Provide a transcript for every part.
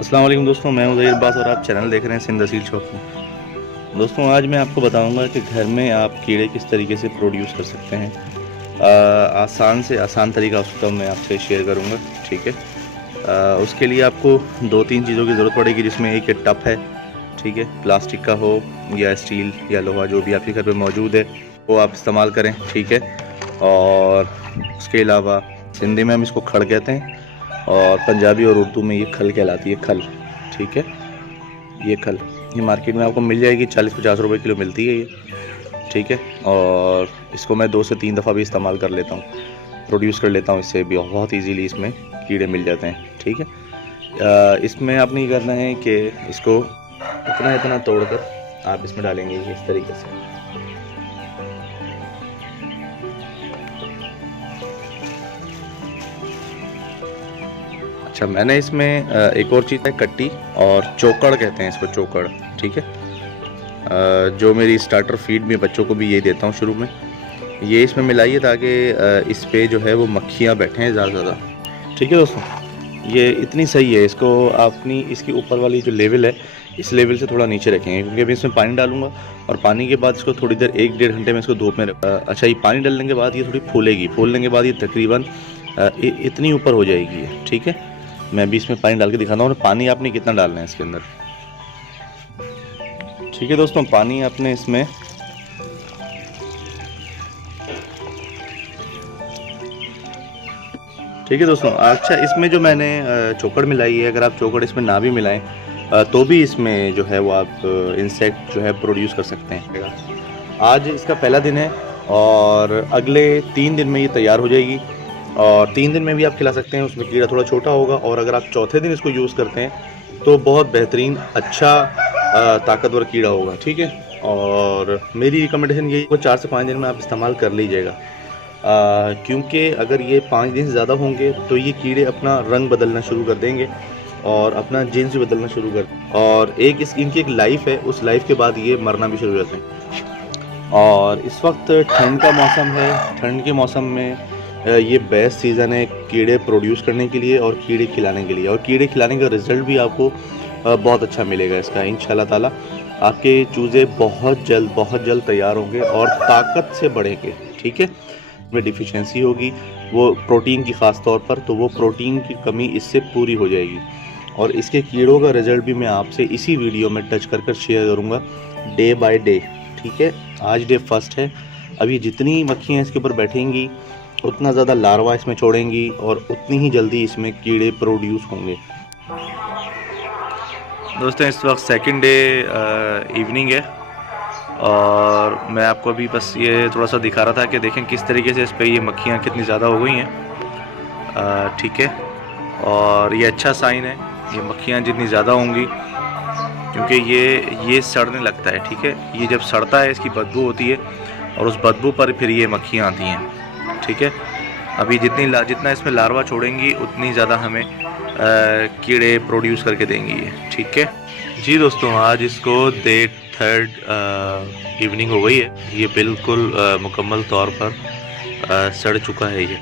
अस्सलाम वालेकुम दोस्तों, मैं उज़ैर अब्बास और आप चैनल देख रहे हैं सिंध सीड शॉप में। दोस्तों, आज मैं आपको बताऊंगा कि घर में आप कीड़े किस तरीके से प्रोड्यूस कर सकते हैं। आसान से आसान तरीका उसका मैं आपसे शेयर करूंगा। ठीक है। उसके लिए आपको दो तीन चीज़ों की ज़रूरत पड़ेगी, जिसमें एक टप है। ठीक है, प्लास्टिक का हो या स्टील या लोहा, जो भी आपके घर पे मौजूद है वो आप इस्तेमाल करें। ठीक है। और उसके अलावा सिंधी में हम इसको खड़ कहते हैं और पंजाबी और उर्दू में ये खल कहलाती है, खल। ठीक है। ये खल ये मार्केट में आपको मिल जाएगी, 40-50 रुपए किलो मिलती है ये। ठीक है। और इसको मैं 2 से 3 दफ़ा भी इस्तेमाल कर लेता हूँ, प्रोड्यूस कर लेता हूँ इससे भी बहुत इजीली इसमें कीड़े मिल जाते हैं। ठीक है। इसमें आपने ये करना है कि इसको इतना इतना तोड़कर आप इसमें डालेंगे इस तरीके से। अच्छा, मैंने इसमें एक और चीज़ है, कट्टी और चोकड़ कहते हैं इसको, चोकड़। ठीक है। जो मेरी स्टार्टर फीड में बच्चों को भी ये देता हूँ शुरू में, ये इसमें मिलाइए ताकि इस पे जो है वो मक्खियाँ बैठें ज़्यादा। ठीक है दोस्तों, ये इतनी सही है। इसको अपनी इसकी ऊपर वाली जो लेवल है, इस लेवल से थोड़ा नीचे रखेंगे, क्योंकि अभी इसमें पानी डालूंगा और पानी के बाद इसको थोड़ी देर 1-1.5 घंटे में इसको धूप में अच्छा, ये पानी डालने के बाद ये थोड़ी फूलेगी। फूलने के बाद ये तकरीबन इतनी ऊपर हो जाएगी। ठीक है। मैं भी इसमें पानी डाल के दिखाता हूँ। पानी आपने कितना डालना है इसके अंदर। ठीक है दोस्तों, पानी आपने इसमें ठीक है दोस्तों। अच्छा, इसमें जो मैंने चोकड़ मिलाई है, अगर आप चोकड़ इसमें ना भी मिलाएं तो भी इसमें जो है वो आप इंसेक्ट जो है प्रोड्यूस कर सकते हैं। आज इसका पहला दिन है और अगले 3 दिन में ये तैयार हो जाएगी और 3 दिन में भी आप खिला सकते हैं। उसमें कीड़ा थोड़ा छोटा होगा और अगर आप चौथे दिन इसको यूज़ करते हैं तो बहुत बेहतरीन, अच्छा, ताकतवर कीड़ा होगा। ठीक है। और मेरी रिकमेंडेशन यही है, 4 से 5 दिन में आप इस्तेमाल कर लीजिएगा, क्योंकि अगर ये 5 दिन से ज़्यादा होंगे तो ये कीड़े अपना रंग बदलना शुरू कर देंगे और अपना जीन्स भी बदलना शुरू कर, और इनकी एक लाइफ है, उस लाइफ के बाद ये मरना भी शुरू हो जाते हैं। और इस वक्त ठंड का मौसम है, ठंड के मौसम में ये बेस्ट सीज़न है कीड़े प्रोड्यूस करने के लिए और कीड़े खिलाने के लिए। और कीड़े खिलाने का रिज़ल्ट भी आपको बहुत अच्छा मिलेगा इसका, इंशाल्लाह ताला। आपके चूज़े बहुत जल्द तैयार होंगे और ताकत से बढ़ेंगे। ठीक है। में डिफिशिएंसी होगी वो प्रोटीन की, ख़ास तौर पर, तो वो प्रोटीन की कमी इससे पूरी हो जाएगी। और इसके कीड़ों का रिज़ल्ट भी मैं आपसे इसी वीडियो में टच कर शेयर करूँगा, डे बाय डे। ठीक है। आज डे फर्स्ट है। अभी जितनी मक्खियाँ इसके ऊपर बैठेंगी उतना ज़्यादा लार्वा इसमें छोड़ेंगी और उतनी ही जल्दी इसमें कीड़े प्रोड्यूस होंगे। दोस्तों, इस वक्त सेकंड डे इवनिंग है और मैं आपको अभी बस ये थोड़ा सा दिखा रहा था कि देखें किस तरीके से इस पर ये मक्खियाँ कितनी ज़्यादा हो गई हैं। ठीक है। और ये अच्छा साइन है, ये मक्खियाँ जितनी ज़्यादा होंगी, क्योंकि ये सड़ने लगता है। ठीक है। ये जब सड़ता है इसकी बदबू होती है और उस बदबू पर फिर ये मक्खियाँ आती हैं। ठीक है। अभी जितना इसमें लार्वा छोड़ेंगी उतनी ज़्यादा हमें कीड़े प्रोड्यूस करके देंगी ये। ठीक है जी दोस्तों, आज इसको डे 3 इवनिंग हो गई है। ये बिल्कुल मुकम्मल तौर पर सड़ चुका है। ये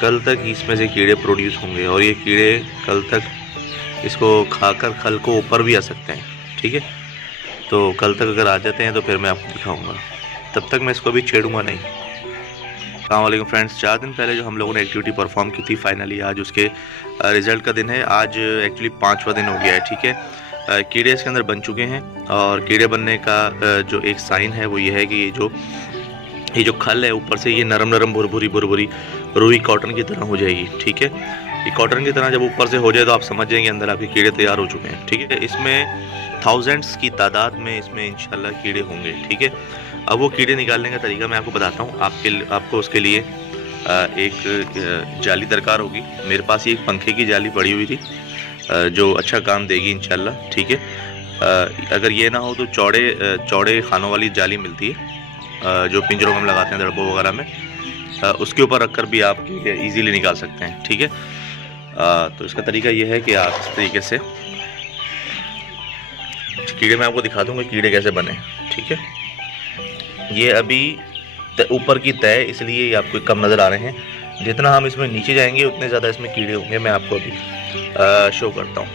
कल तक इसमें से कीड़े प्रोड्यूस होंगे और ये कीड़े कल तक इसको खाकर खल को ऊपर भी आ सकते हैं। ठीक है। तो कल तक अगर आ जाते हैं तो फिर मैं आपको दिखाऊंगा, तब तक मैं इसको अभी छेड़ूंगा नहीं। अस्सलाम वालेकुम फ्रेंड्स, 4 दिन पहले जो हम लोगों ने एक्टिविटी परफॉर्म की थी, फाइनली आज उसके रिज़ल्ट का दिन है। आज एक्चुअली 5वां दिन हो गया है। ठीक है। कीड़े इसके अंदर बन चुके हैं और कीड़े बनने का जो एक साइन है वो ये है कि ये जो खल है ऊपर से ये नरम भुरभुरी रुई कॉटन की तरह हो जाएगी। ठीक है। ये कॉटन की तरह जब ऊपर से हो जाए तो आप समझ जाएंगे अंदर आपके कीड़े तैयार हो चुके हैं। ठीक है। इसमें थाउजेंड्स की तादाद में इसमें इंशाल्लाह कीड़े होंगे। ठीक है। अब वो कीड़े निकालने का तरीका मैं आपको बताता हूँ। आपको उसके लिए एक जाली दरकार होगी। मेरे पास ये एक पंखे की जाली पड़ी हुई थी जो अच्छा काम देगी इंशाल्लाह। ठीक है। अगर ये ना हो तो चौड़े खानों वाली जाली मिलती है जो पिंजरों में हम लगाते हैं दड़बों वगैरह में, उसके ऊपर रखकर भी आप इजीली निकाल सकते हैं। ठीक है। तो इसका तरीका ये है कि आप इस तरीके से कीड़े मैं आपको दिखा दूँगा कीड़े कैसे बने। ठीक है। ये अभी ऊपर की तय इसलिए आपको कम नज़र आ रहे हैं, जितना हम इसमें नीचे जाएंगे उतने ज़्यादा इसमें कीड़े होंगे। मैं आपको अभी शो करता हूँ।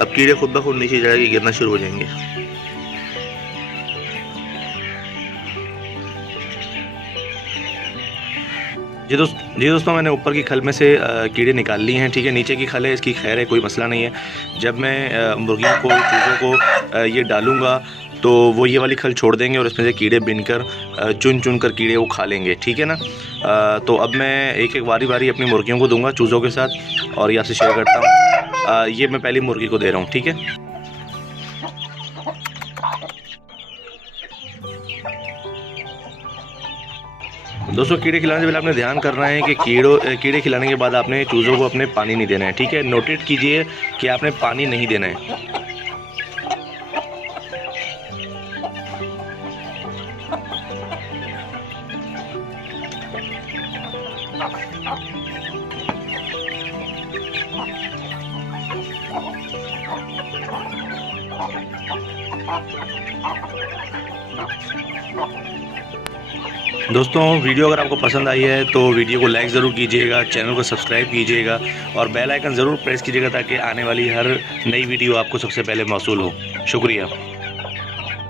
अब कीड़े खुद ब खुद नीचे जाके गिरना शुरू हो जाएंगे। जी दोस्तों मैंने ऊपर की खल में से कीड़े निकाल लिए हैं, ठीक है। नीचे की खल है, इसकी खैर है, कोई मसला नहीं है। जब मैं मुर्गियों को, चूज़ों को ये डालूँगा तो वो ये वाली खल छोड़ देंगे और इसमें से कीड़े बिनकर चुन चुन कर कीड़े वो खा लेंगे, ठीक है ना। तो अब मैं एक एक बारी बारी अपनी मुर्गियों को दूंगा चूज़ों के साथ, और ये आपसे शेयर करता हूँ। ये मैं पहली मुर्गी को दे रहा हूँ, ठीक है। दोस्तों कीड़े खिलाने से पहले आपने ध्यान करना है कि कीड़े खिलाने के बाद आपने चूज़ों को अपने पानी नहीं देना है, ठीक है। नोटेट कीजिए कि आपने पानी नहीं देना है। दोस्तों वीडियो अगर आपको पसंद आई है तो वीडियो को लाइक ज़रूर कीजिएगा, चैनल को सब्सक्राइब कीजिएगा और बेल आइकन ज़रूर प्रेस कीजिएगा ताकि आने वाली हर नई वीडियो आपको सबसे पहले मौसूल हो। शुक्रिया।